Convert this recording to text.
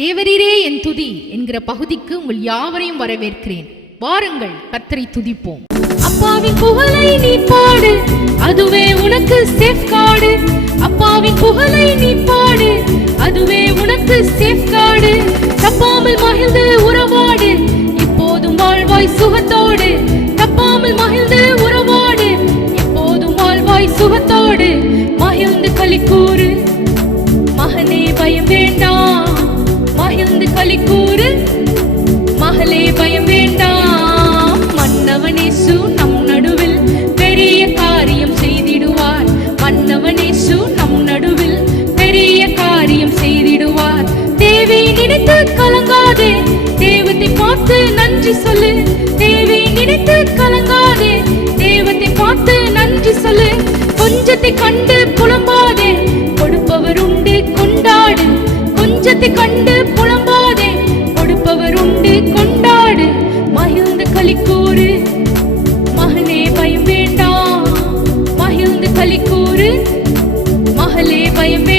தேவரீரே என் துதி என்கிற பகுதிக்கு உங்கள் யாவரையும் வரவேற்கிறேன். வாருங்கள், கர்த்தரை துதிப்போம். அப்பாவின் புகழை நீ பாடு, அதுவே உனக்கு சேஃப்கார்டு. அப்பாவின் புகழை நீ பாடு, அதுவே உனக்கு சேஃப்கார்டு. தப்பாமல் மகிழ்ந்து உறவாடு, எப்போதும் வாழ்வாய் சுகத்தோடு. தப்பாமல் மகிழ்ந்து உறவாடு, எப்போதும் வாழ்வாய் சுகத்தோடு. மகிழ்ந்து களி கூறு மகனே, பயம் வேண்டாம். மகிழ்ந்து களி கூறு மகளே, பயம் வேண்டாம். மன்னவனேசு நம் நடுவில் பெரிய காரியம் செய்திடுவார். மன்னவனேசு நம் நடுவில் பெரிய காரியம் செய்திடுவார். தேவை நினைத்து கலங்காதே, தெய்வத்தை பார்த்து நன்றி சொல்லு. தேவை நினைத்து கலங்காதே, தெய்வத்தை பார்த்து நன்றி சொல்லு. கொஞ்சத்தை கண்டு புலம்பாதே, கொடுப்பவர் உண்டு கொண்டாடு. கொஞ்சத்தை கண்டு புலம்பாதே, கொடுப்பவர் உண்டு கொண்டாடு. மகிழ்ந்து களி கூறு மகனே, பயம் வேண்டாம். மகிழ்ந்து களி கூறு மகளே, பயம் வேண்டாம்.